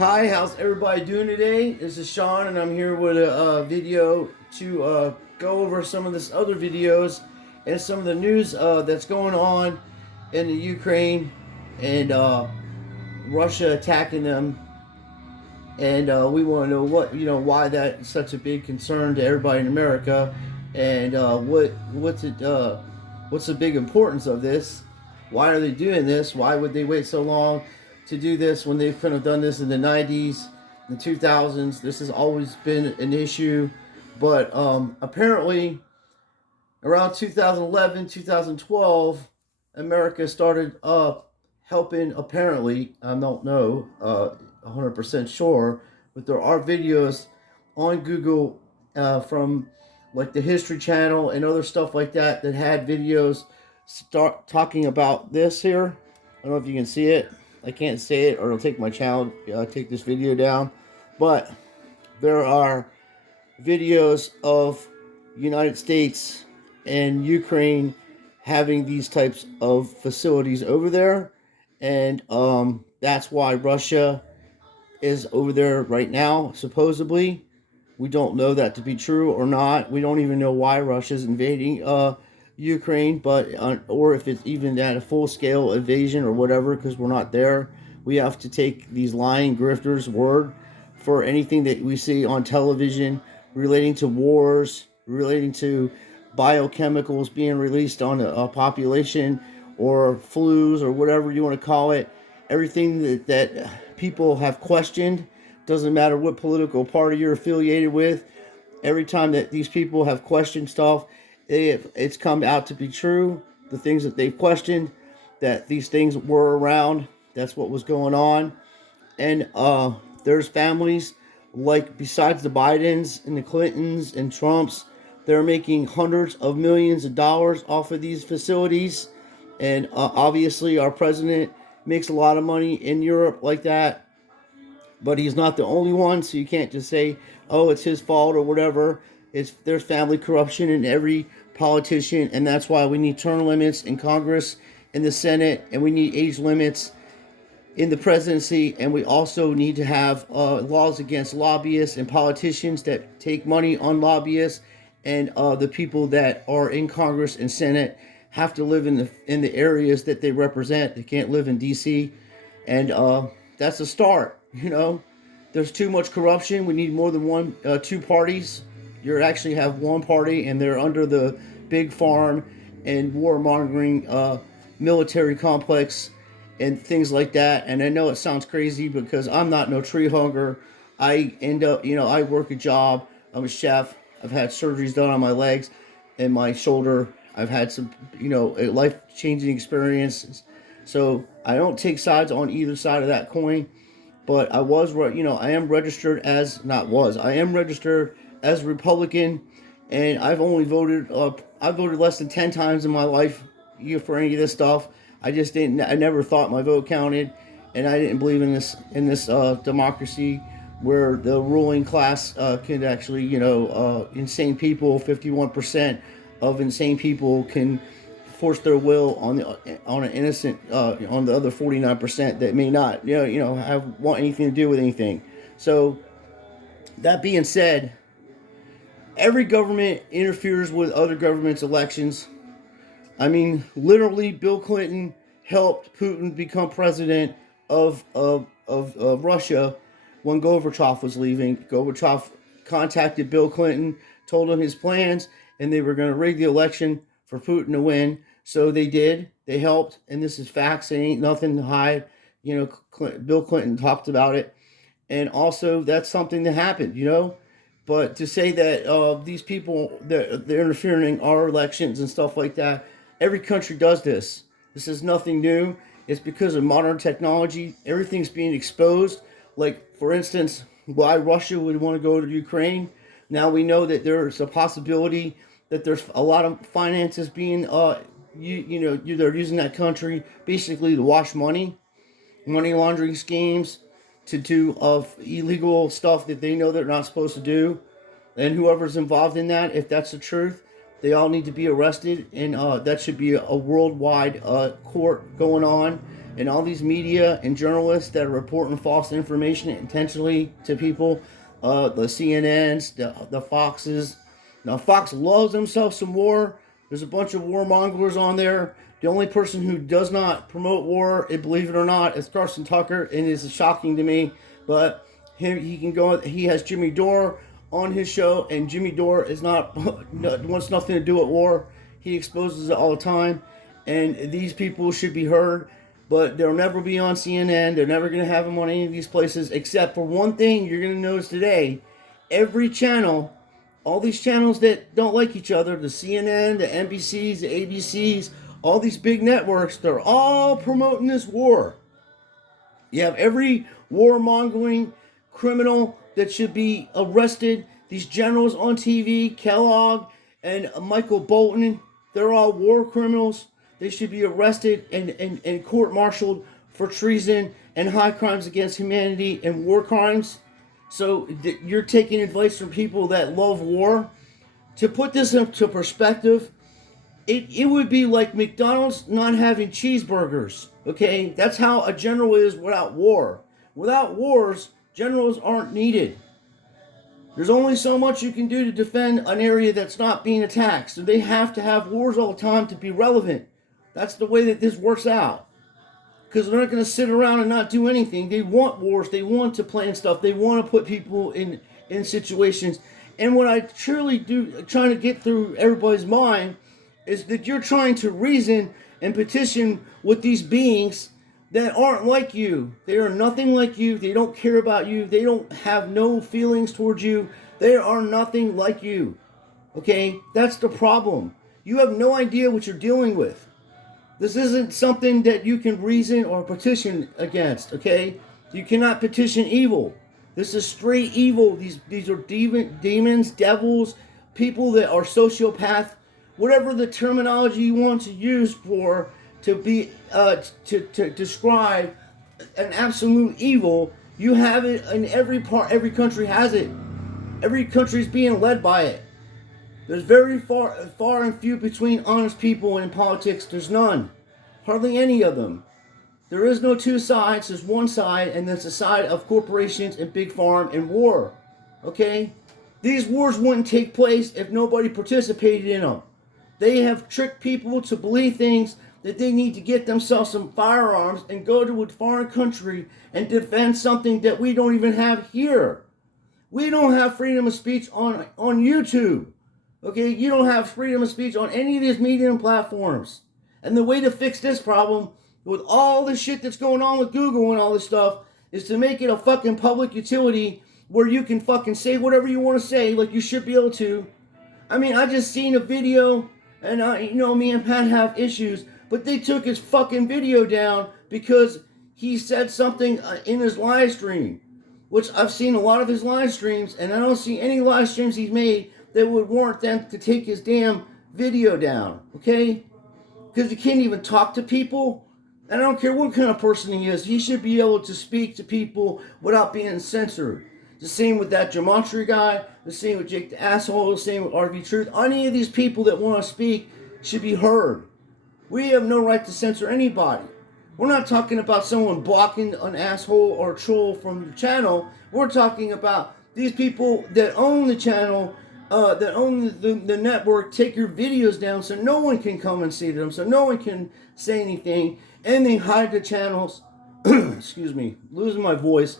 Hi, how's everybody doing today? This is Sean, and I'm here with a video to go over some of this other videos and some of the news that's going on in the Ukraine and Russia attacking them. And we want to know why that's such a big concern to everybody in America, and what's the big importance of this? Why are they doing this? Why would they wait so long to do this when they could have done this in the 90s, the 2000s? This has always been an issue, but apparently around 2011, 2012, America started helping. Apparently, I don't know 100% sure, but there are videos on Google from like the History Channel and other stuff like that that had videos start talking about this here. I don't know if you can see it. I can't say it, or it'll take my channel take this video down. But there are videos of United States and Ukraine having these types of facilities over there, and that's why Russia is over there right now, supposedly. We don't know that to be true or not. We don't even know why Russia's invading Ukraine, but or if it's even at a full-scale invasion or whatever, because we're not there. We have to take these lying grifters' word for anything that we see on television relating to wars, relating to biochemicals being released on a population, or flus, or whatever you want to call it. Everything that people have questioned, doesn't matter what political party you're affiliated with. Every time that these people have questioned stuff, it's come out to be true. The things that they've questioned, that these things were around, that's what was going on. And there's families, like, besides the Bidens and the Clintons and Trumps, they're making hundreds of millions of dollars off of these facilities. And obviously our president makes a lot of money in Europe like that, but he's not the only one, so you can't just say, oh, it's his fault or whatever. There's family corruption in every politician, and that's why we need term limits in Congress, in the Senate, and we need age limits in the presidency, and we also need to have laws against lobbyists and politicians that take money on lobbyists, and the people that are in Congress and Senate have to live in the areas that they represent. They can't live in D.C., and that's a start. There's too much corruption. We need more than two parties. You actually have one party, and they're under the big farm and warmongering military complex and things like that. And I know it sounds crazy because I'm not no tree hugger. I end up, I work a job. I'm a chef. I've had surgeries done on my legs and my shoulder. I've had some, life-changing experiences. So I don't take sides on either side of that coin. But I am registered as, not was, I am registered as a Republican, and I voted less than 10 times in my life for any of this stuff. I never thought my vote counted, and I didn't believe in this democracy where the ruling class could actually, insane people, 51% of insane people can force their will on an innocent on the other 49% that may not want anything to do with anything. So that being said, every government interferes with other governments' elections. I mean, literally, Bill Clinton helped Putin become president of Russia when Gorbachev was leaving. Gorbachev contacted Bill Clinton, told him his plans, and they were going to rig the election for Putin to win. So they did. They helped, and this is facts. It ain't nothing to hide. Bill Clinton talked about it, and also that's something that happened. But to say that these people they're interfering in our elections and stuff like that, every country does this. This is nothing new. It's because of modern technology. Everything's being exposed. Like, for instance, why Russia would want to go to Ukraine. Now we know that there's a possibility that there's a lot of finances being they're using that country basically to wash money laundering schemes, to do of illegal stuff that they know they're not supposed to do. And whoever's involved in that, if that's the truth, they all need to be arrested, and that should be a worldwide court going on. and all these media and journalists that are reporting false information intentionally to people, the CNNs, the Foxes. Now, Fox loves himself some war. There's a bunch of warmongers on there. The only person who does not promote war, believe it or not, is Carson Tucker, and it's shocking to me. But he can go. He has Jimmy Dore on his show, and Jimmy Dore is not wants nothing to do with war. He exposes it all the time, and these people should be heard. But they'll never be on CNN. They're never going to have them on any of these places, except for one thing you're going to notice today. Every channel, all these channels that don't like each other, the CNN, the NBCs, the ABCs, all these big networks, they're all promoting this war. You have every warmongering criminal that should be arrested. These generals on TV, Kellogg and Michael Bolton, they're all war criminals. They should be arrested and court-martialed for treason and high crimes against humanity and war crimes. So you're taking advice from people that love war. To put this into perspective, it would be like McDonald's not having cheeseburgers. Okay? That's how a general is without war. Without wars, generals aren't needed. There's only so much you can do to defend an area that's not being attacked. So they have to have wars all the time to be relevant. That's the way that this works out. Because they're not going to sit around and not do anything. They want wars. They want to plan stuff. They want to put people in situations. And what I truly do, trying to get through everybody's mind, is that you're trying to reason and petition with these beings that aren't like you. They are nothing like you. They don't care about you. They don't have no feelings towards you. They are nothing like you. Okay? That's the problem. You have no idea what you're dealing with. This isn't something that you can reason or petition against, okay? You cannot petition evil. This is straight evil. These are demons, devils, people that are sociopath, whatever the terminology you want to use to describe an absolute evil. You have it in every part. Every country has it. Every country is being led by it. There's very far and few between honest people in politics. There's none. Hardly any of them. There is no two sides. There's one side, and that's the side of corporations and big farm and war. Okay? These wars wouldn't take place if nobody participated in them. They have tricked people to believe things that they need to get themselves some firearms and go to a foreign country and defend something that we don't even have here. We don't have freedom of speech on YouTube. Okay, you don't have freedom of speech on any of these media platforms. And the way to fix this problem, with all the shit that's going on with Google and all this stuff, is to make it a fucking public utility where you can fucking say whatever you want to say, like you should be able to. I mean, I just seen a video, and me and Pat have issues, but they took his fucking video down because he said something in his live stream, which I've seen a lot of his live streams, and I don't see any live streams he's made that would warrant them to take his damn video down, okay? Because he can't even talk to people. And I don't care what kind of person he is. He should be able to speak to people without being censored. The same with that Gematria guy. The same with Jake the Asshole. The same with RV Truth. Any of these people that want to speak should be heard. We have no right to censor anybody. We're not talking about someone blocking an asshole or a troll from your channel. We're talking about these people that own the channel, that own the network, take your videos down so no one can come and see them, so no one can say anything, and they hide the channels. Excuse me, losing my voice,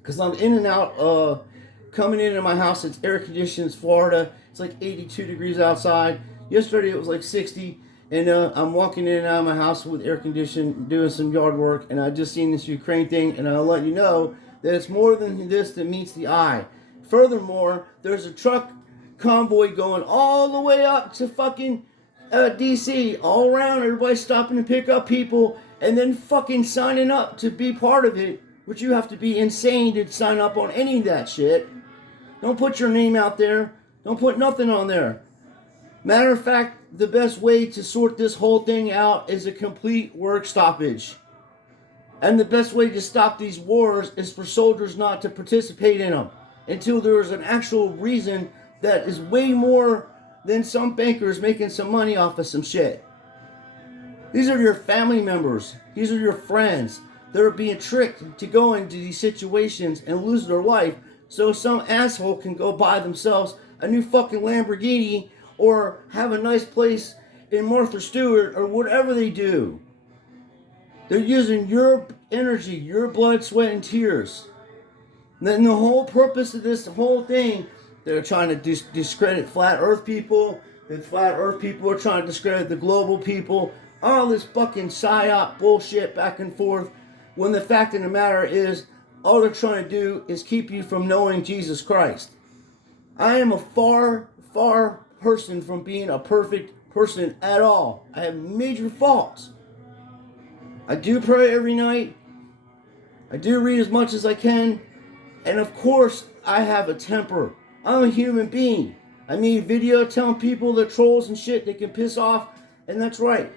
because I'm in and out, coming into my house. It's air conditioned. It's Florida. It's like 82 degrees outside. Yesterday it was like 60, and I'm walking in and out of my house with air conditioned, doing some yard work, and I just seen this Ukraine thing, and I'll let you know that it's more than this that meets the eye. Furthermore, there's a truck convoy going all the way up to fucking DC, all around. Everybody's stopping to pick up people and then fucking signing up to be part of it, which you have to be insane to sign up on any of that shit. Don't put your name out there. Don't put nothing on there. Matter of fact, the best way to sort this whole thing out is a complete work stoppage. And the best way to stop these wars is for soldiers not to participate in them until there is an actual reason that is way more than some bankers making some money off of some shit. These are your family members. These are your friends. They're being tricked to go into these situations and lose their life so some asshole can go buy themselves a new fucking Lamborghini or have a nice place in Martha Stewart or whatever they do. They're using your energy, your blood, sweat, and tears. And then the whole purpose of this whole thing, they're trying to discredit flat earth people. The flat earth people are trying to discredit the global people. All this fucking psyop bullshit back and forth. When the fact of the matter is, all they're trying to do is keep you from knowing Jesus Christ. I am a far, far person from being a perfect person at all. I have major faults. I do pray every night. I do read as much as I can. And of course, I have a temper. I'm a human being. I made a video telling people they're trolls and shit they can piss off, and that's right.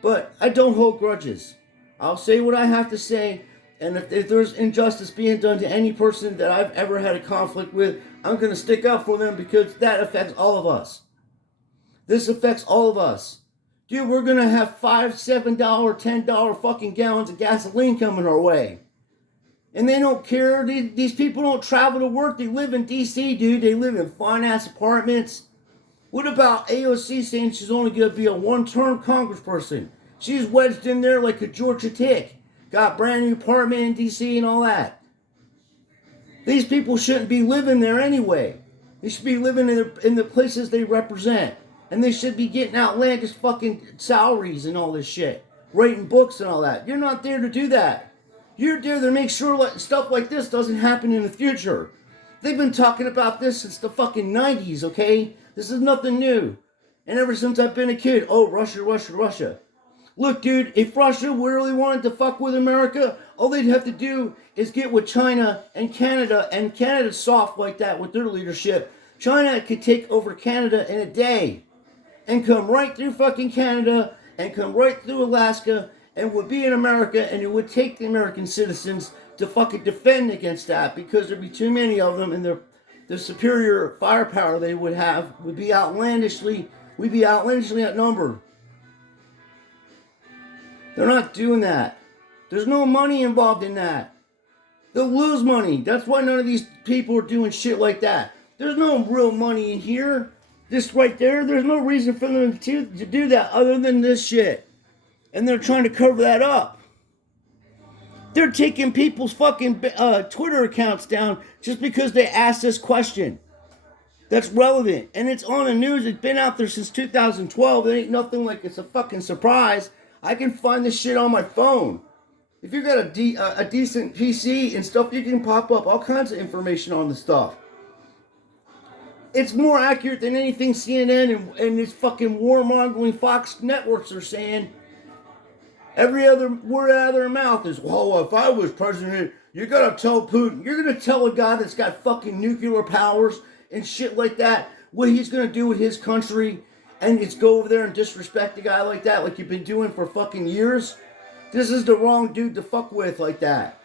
But I don't hold grudges. I'll say what I have to say, and if there's injustice being done to any person that I've ever had a conflict with, I'm going to stick up for them because that affects all of us. This affects all of us. Dude, we're going to have $5, $7, $10 fucking gallons of gasoline coming our way. And they don't care. These people don't travel to work. They live in D.C., dude. They live in fine-ass apartments. What about AOC saying she's only going to be a one-term congressperson? She's wedged in there like a Georgia tick. Got a brand new apartment in D.C. and all that. These people shouldn't be living there anyway. They should be living in the places they represent. And they should be getting outlandish fucking salaries and all this shit. Writing books and all that. You're not there to do that. You're there to make sure stuff like this doesn't happen in the future. They've been talking about this since the fucking 90s, okay? This is nothing new. And ever since I've been a kid, oh, Russia, Russia, Russia. Look, dude, if Russia really wanted to fuck with America, all they'd have to do is get with China and Canada's soft like that with their leadership. China could take over Canada in a day and come right through fucking Canada and come right through Alaska and would be in America, and it would take the American citizens to fucking defend against that because there'd be too many of them, and the superior firepower they would have would be outlandishly outnumbered. They're not doing that. There's no money involved in that. They'll lose money. That's why none of these people are doing shit like that. There's no real money in here. This right there, there's no reason for them to do that other than this shit. And they're trying to cover that up. They're taking people's fucking Twitter accounts down just because they asked this question. That's relevant. And it's on the news. It's been out there since 2012. It ain't nothing like it's a fucking surprise. I can find this shit on my phone. If you got a decent PC and stuff, you can pop up all kinds of information on the stuff. It's more accurate than anything CNN and this fucking warmongering Fox networks are saying. Every other word out of their mouth is, well, if I was president, you gotta tell Putin. You're gonna tell a guy that's got fucking nuclear powers and shit like that what he's gonna do with his country, and it's go over there and disrespect a guy like that like you've been doing for fucking years? This is the wrong dude to fuck with like that.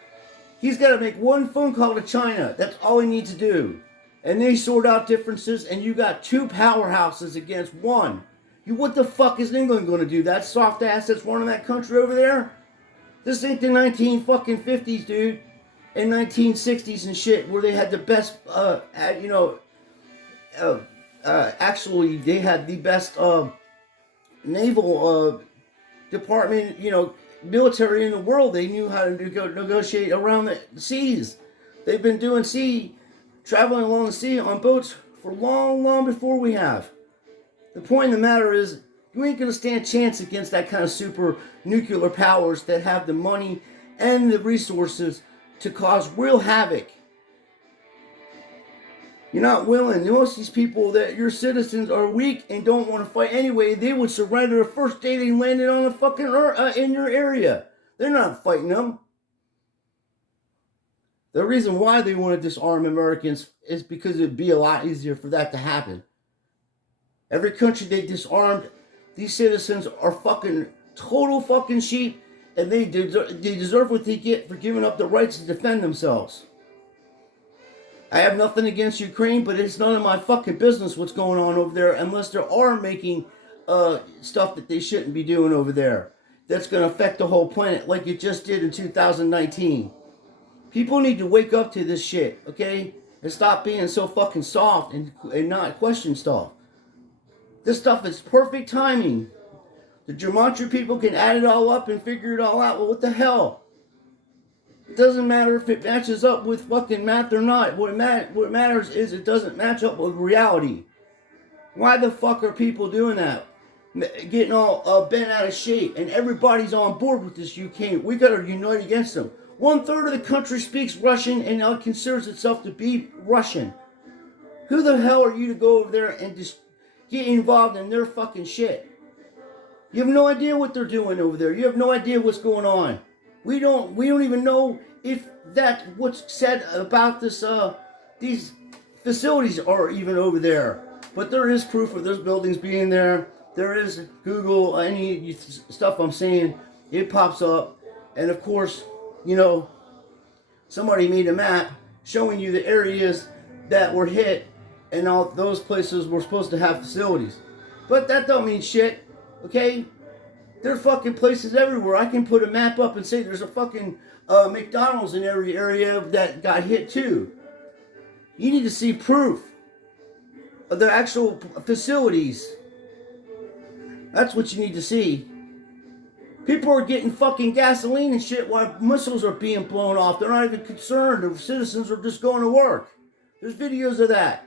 He's gotta make one phone call to China. That's all he needs to do. And they sort out differences, and you got two powerhouses against one. What the fuck is England going to do? That soft ass that's running that country over there? This ain't the 1950s, dude. And 1960s and shit, where they had the best, actually, they had the best naval department, military in the world. They knew how to negotiate around the seas. They've been doing traveling along the sea on boats for long, long before we have. The point of the matter is, you ain't going to stand a chance against that kind of super nuclear powers that have the money and the resources to cause real havoc. You're not willing. Most of these people that your citizens are weak and don't want to fight anyway, they would surrender the first day they landed on a fucking in your area. They're not fighting them. The reason why they want to disarm Americans is because it'd be a lot easier for that to happen. Every country they disarmed, these citizens are fucking total fucking sheep, and they deserve what they get for giving up the rights to defend themselves. I have nothing against Ukraine, but it's none of my fucking business what's going on over there unless they are making stuff that they shouldn't be doing over there. that's going to affect the whole planet like it just did in 2019. People need to wake up to this shit, okay? And stop being so fucking soft and not question stuff. This stuff is perfect timing. The gematria people can add it all up and figure it all out. Well, what the hell? It doesn't matter if it matches up with fucking math or not. What matters is it doesn't match up with reality. Why the fuck are people doing that? Getting all bent out of shape, and everybody's on board with this. We gotta unite against them. 1/3 of the country speaks Russian and considers itself to be Russian. Who the hell are you to go over there and just get involved in their fucking shit? You have no idea what they're doing over there. You have no idea what's going on. We don't even know if that what's said about these facilities are even over there. But there is proof of those buildings being there. There is Google, any stuff I'm saying, it pops up. And of course, somebody made a map showing you the areas that were hit, and all those places were supposed to have facilities. But that don't mean shit, okay? There are fucking places everywhere. I can put a map up and say there's a fucking McDonald's in every area that got hit too. You need to see proof of the actual facilities. That's what you need to see. People are getting fucking gasoline and shit while missiles are being blown off. They're not even concerned. The citizens are just going to work. There's videos of that.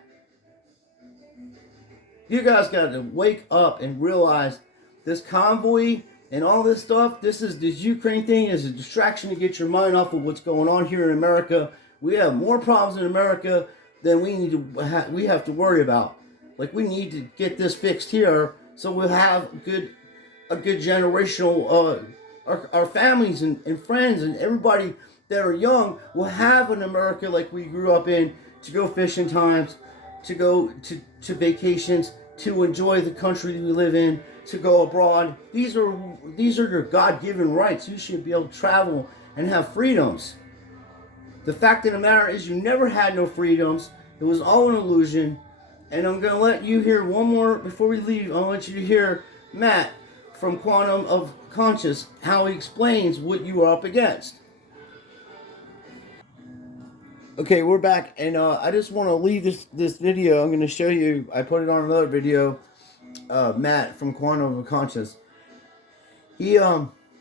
You guys got to wake up and realize this convoy and all this stuff, this Ukraine thing is a distraction to get your mind off of what's going on here in America. We have more problems in America than we have to worry about. Like, we need to get this fixed here so we'll have a good generational, our families and friends and everybody that are young will have an America like we grew up in, to go fishing times, to go to vacations, to enjoy the country we live in, to go abroad. These are your God-given rights. You should be able to travel and have freedoms. The fact of the matter is, you never had no freedoms. It was all an illusion. And I'm going to let you hear one more before we leave. I want you to hear Matt from Quatum of Consciousness, how he explains what you are up against. Okay, we're back, and I just want to leave this video. I'm going to show you. I put it on another video. Matt from Quatum of Consciousness. He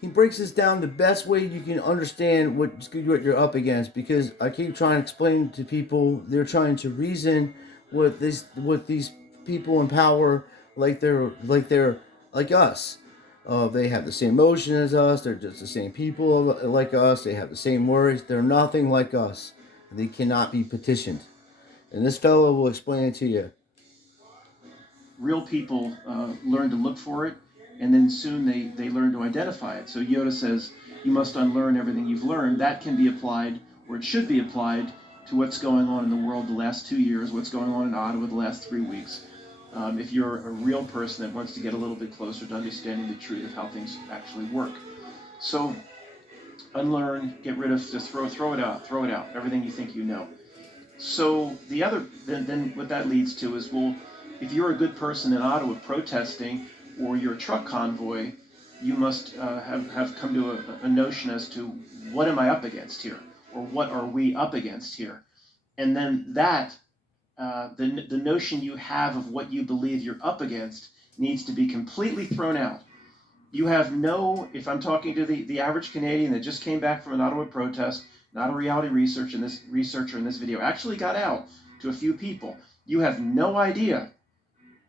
breaks this down the best way you can understand what you're up against, because I keep trying to explain to people. They're trying to reason with these people in power like they're like us. They have the same emotion as us. They're just the same people like us. They have the same worries. They're nothing like us. They cannot be petitioned. And this fellow will explain it to you. Real people learn to look for it, and then soon they learn to identify it. So Yoda says, you must unlearn everything you've learned. That can be applied, or it should be applied, to what's going on in the world the last 2 years, what's going on in Ottawa the last 3 weeks. If you're a real person that wants to get a little bit closer to understanding the truth of how things actually work. So unlearn, get rid of, just throw it out, everything you think you know. So then what that leads to is, well, if you're a good person in Ottawa protesting, or you're a truck convoy, you must have come to a notion as to, what am I up against here? Or what are we up against here? And then that, the notion you have of what you believe you're up against needs to be completely thrown out. You have if I'm talking to the average Canadian that just came back from an Ottawa protest, not a reality researcher in this video, actually got out to a few people, you have no idea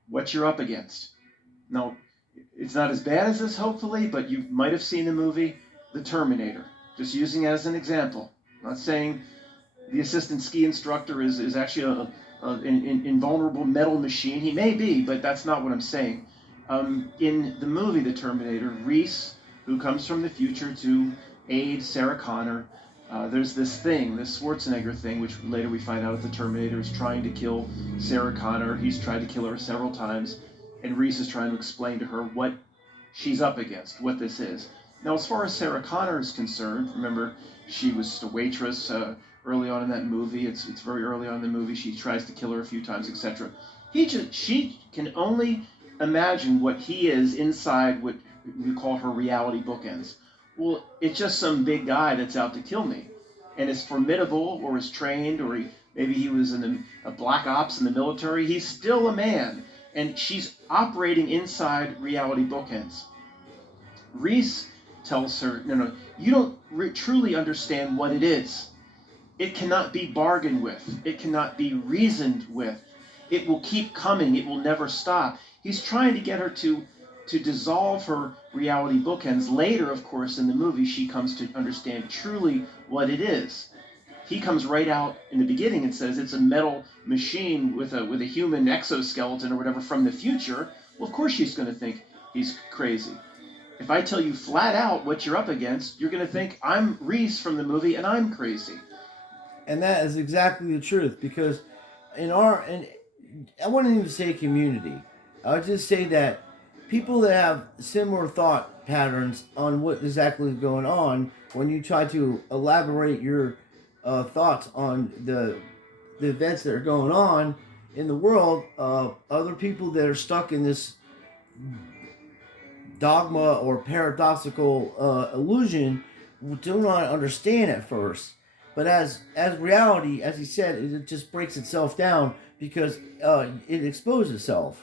what you're up against. Now, it's not as bad as this, hopefully, but you might have seen the movie The Terminator, just using it as an example. I'm not saying the assistant ski instructor is actually an invulnerable metal machine. He may be, but that's not what I'm saying. In the movie The Terminator, Reese, who comes from the future to aid Sarah Connor, there's this Schwarzenegger thing, which later we find out that the Terminator is trying to kill Sarah Connor. He's tried to kill her several times, and Reese is trying to explain to her what she's up against, what this is. Now, as far as Sarah Connor is concerned, remember, she was just a waitress early on in that movie. It's very early on in the movie. She tries to kill her a few times, etc. She can only imagine what he is inside, what we call her reality bookends. Well, it's just some big guy that's out to kill me, and is formidable, or is trained, or maybe he was in a black ops in the military. He's still a man, and she's operating inside reality bookends. Reese tells her, no, you don't truly understand what it is. It cannot be bargained with. It cannot be reasoned with. It will keep coming. It will never stop. He's trying to get her to dissolve her reality bookends. Later, of course, in the movie, she comes to understand truly what it is. He comes right out in the beginning and says it's a metal machine with a human exoskeleton or whatever from the future. Well, of course she's going to think he's crazy. If I tell you flat out what you're up against, you're going to think I'm Reese from the movie and I'm crazy. And that is exactly the truth, because and I wouldn't even say community. I would just say that people that have similar thought patterns on what exactly is going on, when you try to elaborate your thoughts on the events that are going on in the world, other people that are stuck in this dogma or paradoxical illusion do not understand at first. But as reality, as he said, it just breaks itself down because it exposes itself.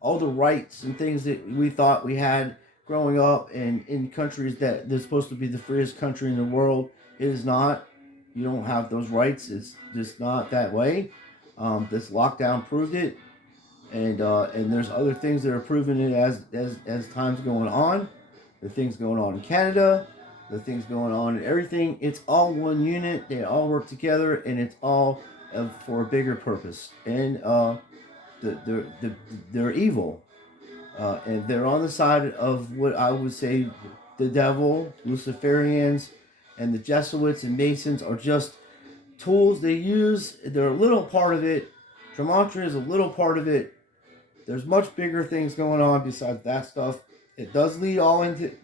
All the rights and things that we thought we had growing up in countries that they're supposed to be the freest country in the world, it is not. You don't have those rights. It's just not that way. This lockdown proved it, and there's other things that are proving it as time's going on. The things going on in Canada, the things going on in everything. It's all one unit. They all work together, and it's all for a bigger purpose. And they're evil, and they're on the side of what I would say the devil, Luciferians, and the Jesuits and Masons are just tools they use. They're a little part of it. Tremontre is a little part of it. There's much bigger things going on besides that stuff. It does lead all into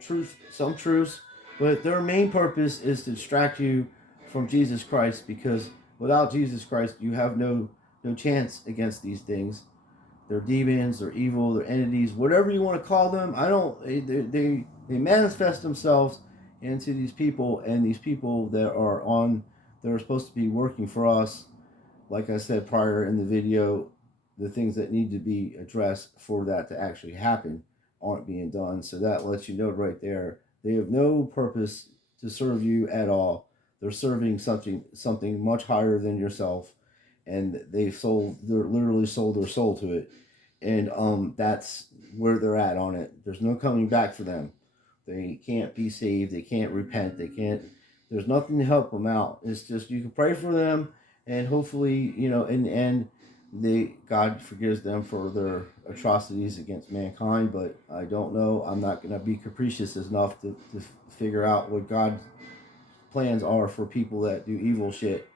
truth, some truths, but their main purpose is to distract you from Jesus Christ, because without Jesus Christ, you have no chance against these things. They're demons, they're evil, they're entities, whatever you want to call them. They manifest themselves into these people, and these people that are supposed to be working for us. Like I said prior in the video, the things that need to be addressed for that to actually happen aren't being done. So that lets you know right there, they have no purpose to serve you at all. They're serving something much higher than yourself, and they're literally sold their soul to it. And that's where they're at on it. There's no coming back for them. They can't be saved. They can't repent. They can't. There's nothing to help them out. It's just you can pray for them, and hopefully, in the end, God forgives them for their atrocities against mankind. But I don't know. I'm not going to be capricious enough to figure out what God's plans are for people that do evil shit.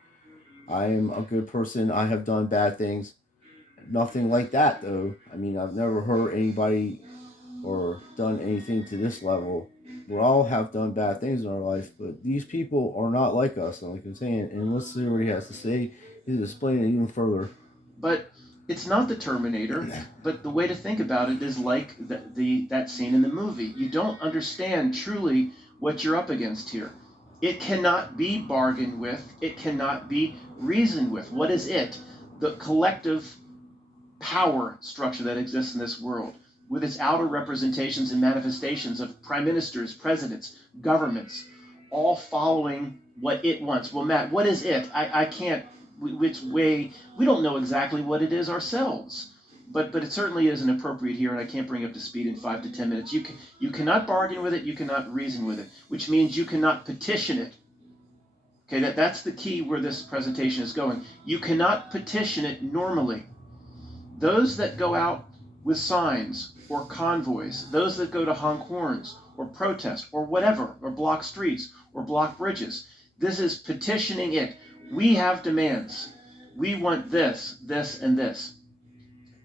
I am a good person. I have done bad things. Nothing like that, though. I mean, I've never hurt anybody or done anything to this level. We all have done bad things in our life, but these people are not like us, like I'm saying. And let's see what he has to say. He's explaining it even further. But it's not the Terminator, but the way to think about it is like that scene in the movie. You don't understand truly what you're up against here. It cannot be bargained with. It cannot be reasoned with. What is it? The collective power structure that exists in this world, with its outer representations and manifestations of prime ministers, presidents, governments, all following what it wants. Well, Matt, what is it? I can't, which way, we don't know exactly what it is ourselves. But it certainly isn't appropriate here, and I can't bring up to speed in 5 to 10 minutes. You cannot bargain with it, you cannot reason with it, which means you cannot petition it. Okay, that's the key where this presentation is going. You cannot petition it normally. Those that go out with signs or convoys, those that go to honk horns or protest or whatever, or block streets or block bridges, this is petitioning it. We have demands. We want this, this, and this.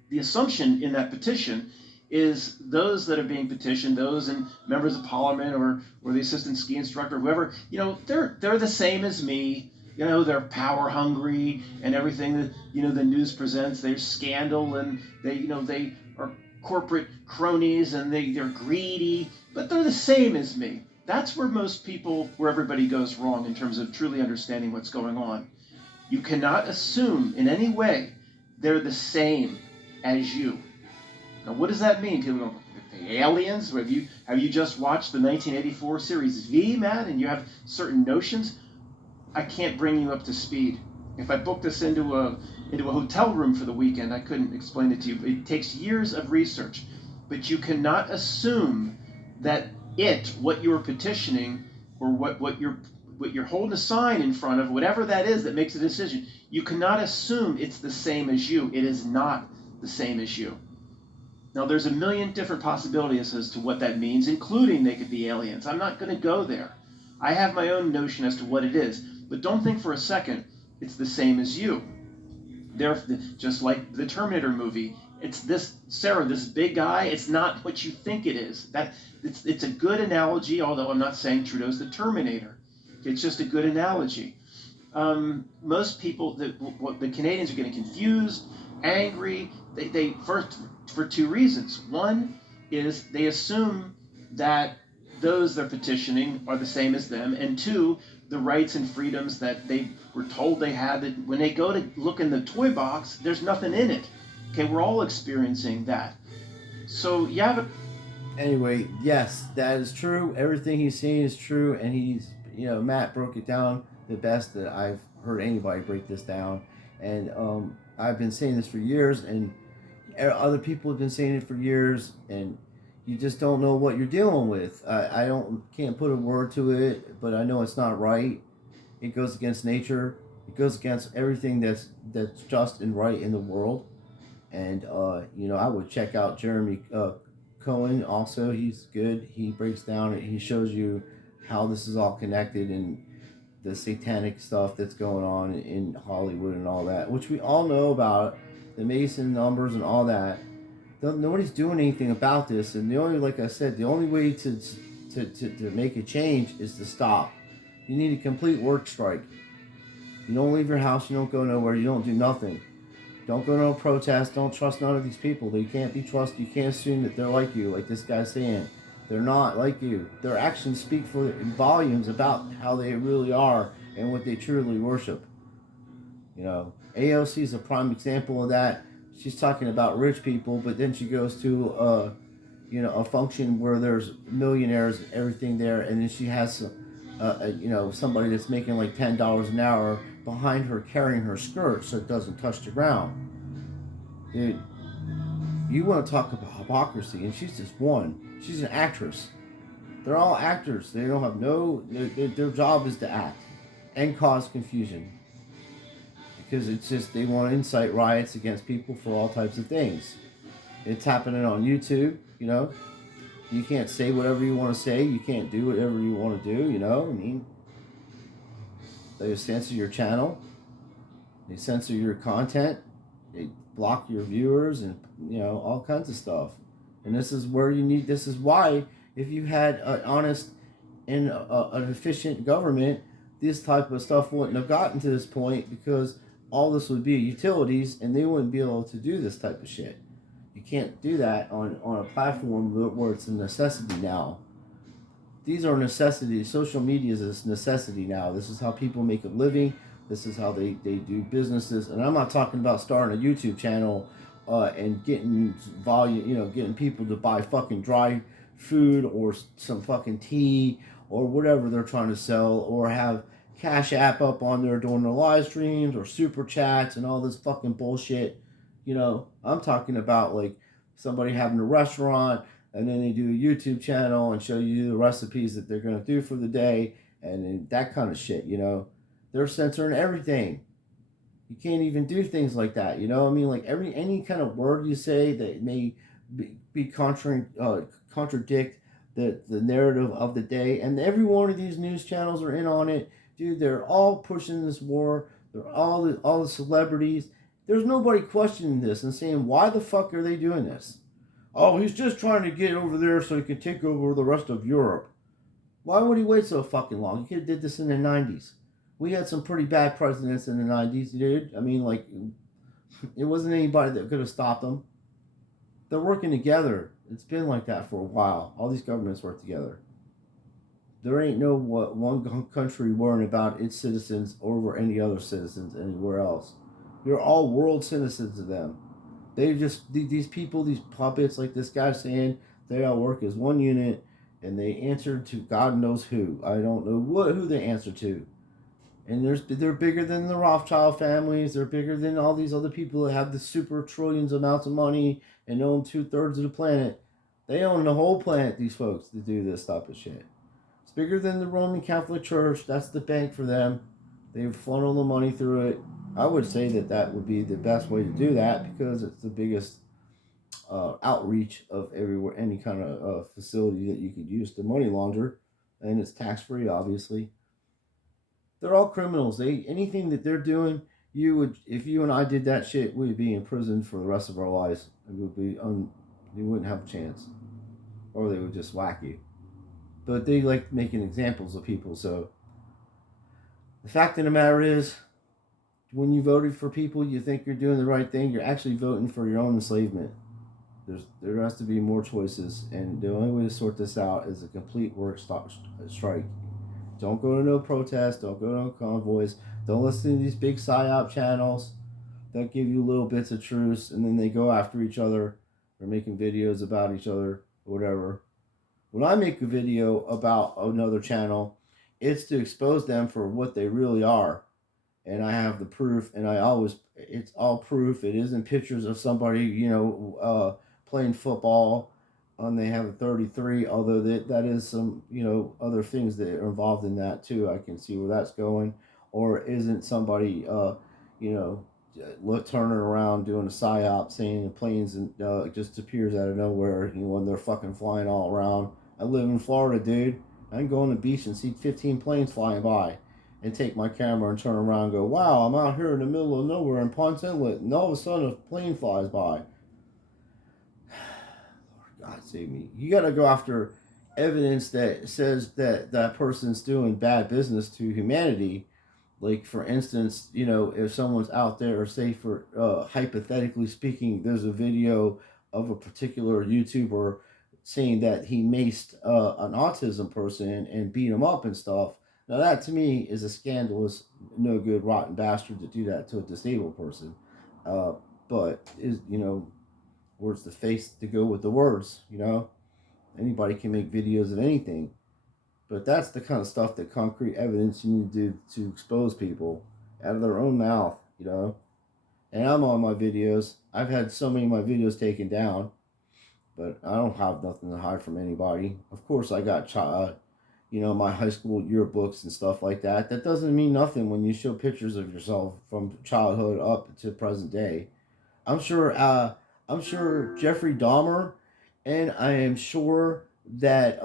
The assumption in that petition is those that are being petitioned, those and members of parliament or the assistant ski instructor, whoever, they're the same as me. They're power hungry and everything that, the news presents. There's scandal, and they are corporate cronies and they're greedy, but they're the same as me. That's where most people, where everybody goes wrong in terms of truly understanding what's going on. You cannot assume in any way they're the same as you. Now, what does that mean? People go, the aliens? Have you just watched the 1984 series V, Matt, and you have certain notions? I can't bring you up to speed. If I booked this into a hotel room for the weekend, I couldn't explain it to you. It takes years of research, but you cannot assume that what you're petitioning, or what you're holding a sign in front of, whatever that is that makes a decision, you cannot assume it's the same as you. It is not the same as you. Now, there's a million different possibilities as to what that means, including they could be aliens. I'm not going to go there. I have my own notion as to what it is, but don't think for a second it's the same as you. They're just like the Terminator movie. It's this big guy. It's not what you think it is. It's a good analogy, although I'm not saying Trudeau's the Terminator. It's just a good analogy. Most people, the Canadians are getting confused, angry. They first, for two reasons. One is they assume that those they're petitioning are the same as them, and two, the rights and freedoms that they were told they had, that when they go to look in the toy box, there's nothing in it. Okay, we're all experiencing that. So yeah. Anyway, yes, that is true. Everything he's saying is true, and Matt broke it down the best that I've heard anybody break this down. And I've been saying this for years, and other people have been saying it for years, and you just don't know what you're dealing with. I can't put a word to it, but I know it's not right. It goes against nature. It goes against everything that's just and right in the world. And I would check out Jeremy Cohen. Also, he's good. He breaks down it. He shows you how this is all connected, and the satanic stuff that's going on in Hollywood and all that, which we all know about, the Mason numbers and all that. Nobody's doing anything about this, and like I said, the only way to make a change is to stop. You need a complete work strike. You don't leave your house. You don't go nowhere. You don't do nothing. Don't go to no protest. Don't trust none of these people. They can't be trusted. You can't assume that they're like you, like this guy's saying. They're not like you. Their actions speak for volumes about how they really are and what they truly worship. AOC is a prime example of that. She's talking about rich people, but then she goes to a function where there's millionaires and everything there, and then she has somebody that's making like $10 an hour behind her carrying her skirt so it doesn't touch the ground. Dude, you want to talk about hypocrisy, and she's just one. She's an actress. They're all actors. They don't have their job is to act and cause confusion. Because it's just, they want to incite riots against people for all types of things. It's happening on YouTube, You can't say whatever you want to say. You can't do whatever you want to do, I mean, they censor your channel. They censor your content. They block your viewers and, all kinds of stuff. And this is why, if you had an honest and an efficient government, this type of stuff wouldn't have gotten to this point, because all this would be utilities and they wouldn't be able to do this type of shit. You can't do that on a platform where it's a necessity now. These are necessities. Social media is a necessity now. This is how people make a living. This is how they do businesses. And I'm not talking about starting a YouTube channel and getting volume, getting people to buy fucking dry food or some fucking tea or whatever they're trying to sell, or have Cash App up on there during their live streams, or super chats and all this fucking bullshit. I'm talking about like somebody having a restaurant and then they do a YouTube channel and show you the recipes that they're going to do for the day and that kind of shit, They're censoring everything. You can't even do things like that, I mean, like any kind of word you say that may be contradict the narrative of the day. And every one of these news channels are in on it. Dude, they're all pushing this war. They're all the celebrities. There's nobody questioning this and saying, why the fuck are they doing this? Oh, he's just trying to get over there so he can take over the rest of Europe. Why would he wait so fucking long? He could have did this in the 90s. We had some pretty bad presidents in the 90s, dude. I mean, like, it wasn't anybody that could have stopped them. They're working together. It's been like that for a while. All these governments work together. There ain't no one country worrying about its citizens over any other citizens anywhere else. They're all world citizens of them. They just these people, these puppets, like this guy saying, they all work as one unit, and they answer to God knows who. I don't know who they answer to. And they're bigger than the Rothschild families. They're bigger than all these other people that have the super trillions amounts of money and own 2/3 of the planet. They own the whole planet. These folks to do this type of shit. It's bigger than the Roman Catholic Church. That's the bank for them. They funnel the money through it. I would say that that would be the best way to do that because it's the biggest outreach of everywhere, any kind of facility that you could use to money launder, and it's tax free, obviously. They're all criminals. They anything that they're doing, you would if you and I did that shit, we'd be in prison for the rest of our lives. It would be you wouldn't have a chance, or they would just whack you. But they like making examples of people. So the fact of the matter is, when you voted for people you think you're doing the right thing, you're actually voting for your own enslavement. There has to be more choices, and the only way to sort this out is a complete work stop strike. Don't go to no protests. Don't go to no convoys. Don't listen to these big psyop channels that give you little bits of truth, and then they go after each other. They're making videos about each other or whatever. When I make a video about another channel, it's to expose them for what they really are, and I have the proof, and it's all proof. It isn't pictures of somebody, playing football, and they have a 33, although that is some, other things that are involved in that too. I can see where that's going. Or isn't somebody, you know, turning around doing a psyop, saying the planes and just appears out of nowhere, when they're fucking flying all around. I live in Florida, dude. I can go on the beach and see 15 planes flying by and take my camera and turn around and go, wow, I'm out here in the middle of nowhere in Ponce Inlet, and all of a sudden a plane flies by. God save me. You got to go after evidence that says that that person's doing bad business to humanity. Like, for instance, if someone's out there, say, for hypothetically speaking, there's a video of a particular YouTuber saying that he maced an autism person and beat him up and stuff. Now, that to me is a scandalous, no good, rotten bastard to do that to a disabled person. Uh, but, where's the face to go with the words? Anybody can make videos of anything. But that's the kind of stuff, that concrete evidence you need to do to expose people out of their own mouth. And I'm on my videos. I've had so many of my videos taken down, but I don't have nothing to hide from anybody. Of course, I got, my high school yearbooks and stuff like that. That doesn't mean nothing when you show pictures of yourself from childhood up to present day. I'm sure. I'm sure Jeffrey Dahmer, and I am sure that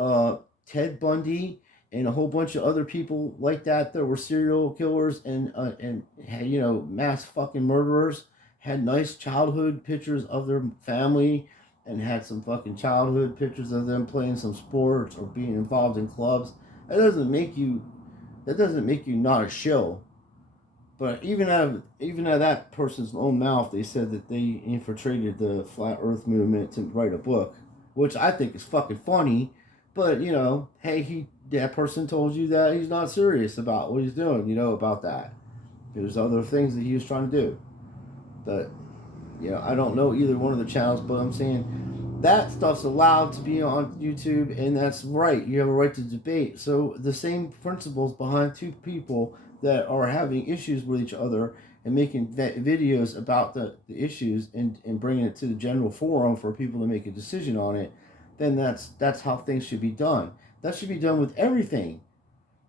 Ted Bundy and a whole bunch of other people like that were serial killers and mass fucking murderers had nice childhood pictures of their family and had some fucking childhood pictures of them playing some sports or being involved in clubs. That doesn't make you. That doesn't make you not a shill. But even out of that person's own mouth, they said that they infiltrated the flat Earth movement to write a book, which I think is fucking funny. But hey, that person told you that he's not serious about what he's doing. About that. There's other things that he was trying to do. But I don't know either one of the channels, but I'm saying that stuff's allowed to be on YouTube, and that's right. You have a right to debate. So the same principles behind two people that are having issues with each other and making videos about the issues and bringing it to the general forum for people to make a decision on it, then that's how things should be done. That should be done with everything.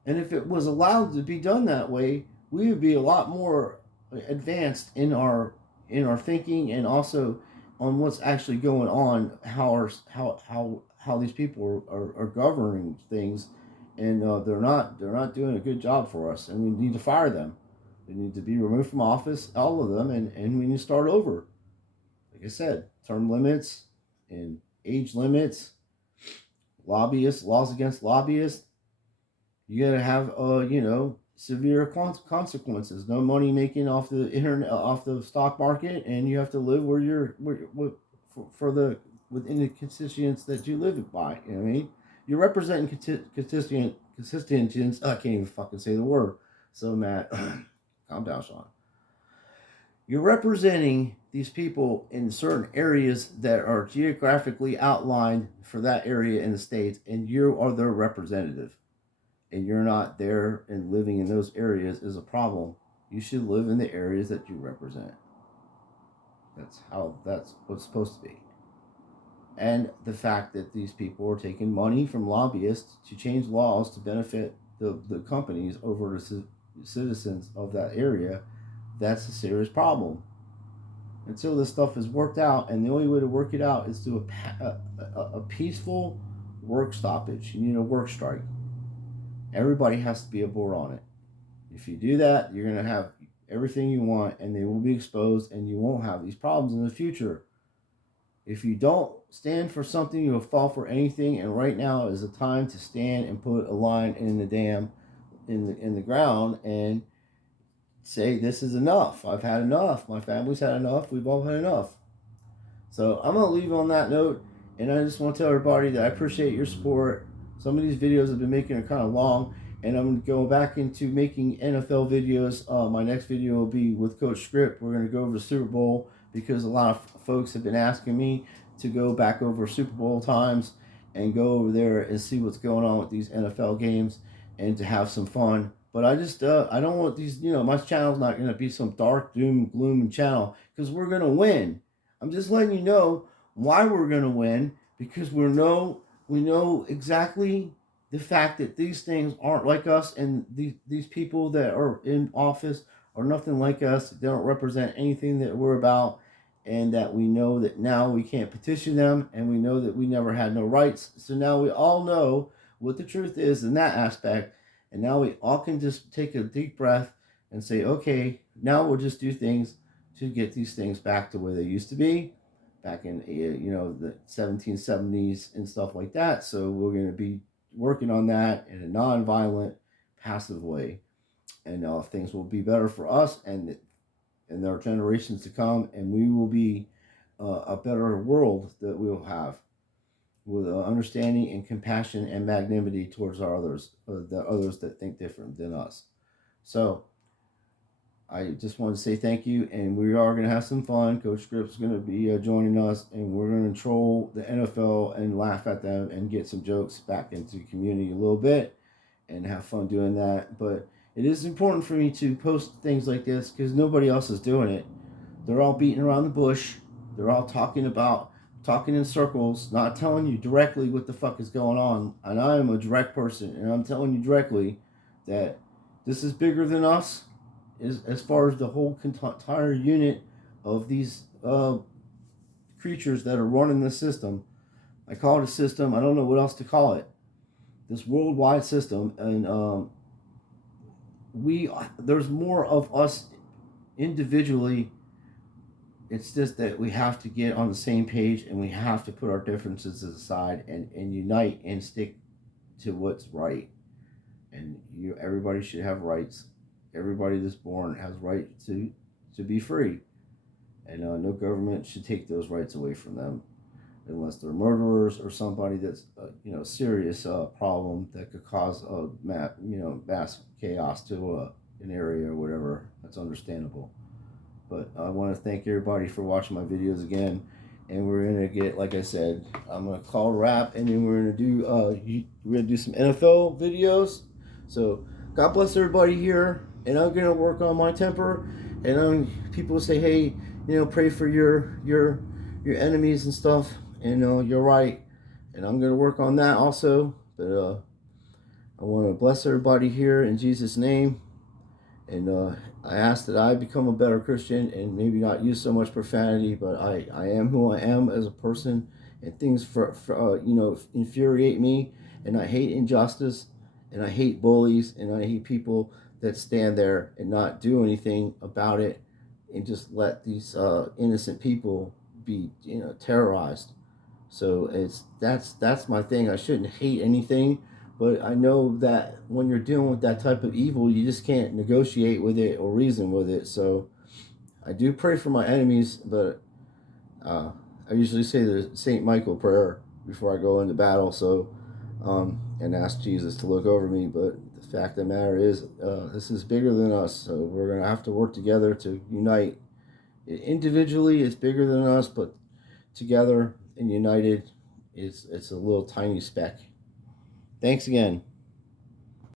And if it was allowed to be done that way, we would be a lot more advanced in our thinking, and also on what's actually going on, how these people are governing things, and they're not doing a good job for us, and we need to fire them. They need to be removed from office, all of them, and we need to start over. Like I said, term limits and age limits, laws against lobbyists. You gotta have severe consequences. No money making off the internet, off the stock market, and you have to live where for the within the constituents that you live by. You know what I mean? You're representing constituents. I can't even fucking say the word. So Matt, calm down, Sean. You're representing these people in certain areas that are geographically outlined for that area in the states, and you are their representative. And you're not there and living in those areas is a problem. You should live in the areas that you represent. That's what's supposed to be. And the fact that these people are taking money from lobbyists to change laws to benefit the companies over the citizens of that area, that's a serious problem. Until this stuff is worked out, and the only way to work it out is through a peaceful work stoppage. You need a work strike. Everybody has to be aboard on it. If you do that, you're going to have everything you want, and they will be exposed, and you won't have these problems in the future. If you don't stand for something, you'll fall for anything. And right now is the time to stand and put a line in the dam, in the ground, and say, this is enough. I've had enough. My family's had enough. We've all had enough. So I'm going to leave on that note. And I just want to tell everybody that I appreciate your support. Some of these videos I've been making are kind of long. And I'm going to go back into making NFL videos. My next video will be with Coach Script. We're going to go over the Super Bowl because a lot of folks have been asking me to go back over Super Bowl times and go over there and see what's going on with these NFL games and to have some fun. But I just, I don't want these, my channel's not going to be some dark, doom, gloom channel because we're going to win. I'm just letting you know why we're going to win because we know exactly the fact that these things aren't like us, and these people that are in office are nothing like us. They don't represent anything that we're about, and that we know that now we can't petition them, and we know that we never had no rights. So now we all know what the truth is in that aspect, and now we all can just take a deep breath and say, okay, now we'll just do things to get these things back to where they used to be, back in the 1770s and stuff like that. So we're going to be working on that in a non-violent, passive way, and things will be better for us and our generations to come, and we will be a better world that we will have with understanding and compassion and magnanimity towards our others, the others that think different than us. So I just want to say thank you, and we are going to have some fun. Coach Script's going to be joining us, and we're going to troll the NFL and laugh at them and get some jokes back into the community a little bit and have fun doing that. But it is important for me to post things like this because nobody else is doing it. They're all beating around the bush. They're all talking in circles, not telling you directly what the fuck is going on. And I am a direct person, and I'm telling you directly that this is bigger than us. As far as the whole entire unit of these creatures that are running the system. I call it a system. I don't know what else to call it. This worldwide system, and there's more of us individually. It's just that we have to get on the same page, and we have to put our differences aside and unite and stick to what's right. And everybody should have rights. Everybody that's born has right to be free, and no government should take those rights away from them, unless they're murderers or somebody that's serious problem that could cause mass chaos to an area or whatever. That's understandable. But I want to thank everybody for watching my videos again, and we're gonna get, like I said, I'm gonna call a wrap, and then we're gonna do some NFL videos. So God bless everybody here, and I'm gonna work on my temper. And people say, hey, pray for your enemies and stuff. And you're right, and I'm gonna work on that also. But I want to bless everybody here in Jesus' name, and I ask that I become a better Christian and maybe not use so much profanity. But I am who I am as a person, and things infuriate me, and I hate injustice, and I hate bullies, and I hate people that stand there and not do anything about it, and just let these innocent people be terrorized. So that's my thing. I shouldn't hate anything, but I know that when you're dealing with that type of evil, you just can't negotiate with it or reason with it. So I do pray for my enemies, but I usually say the Saint Michael prayer before I go into battle, so and ask Jesus to look over me. But the fact of the matter is, this is bigger than us, so we're gonna have to work together to unite. Individually, it's bigger than us, but together and united, it's a little tiny speck. Thanks again.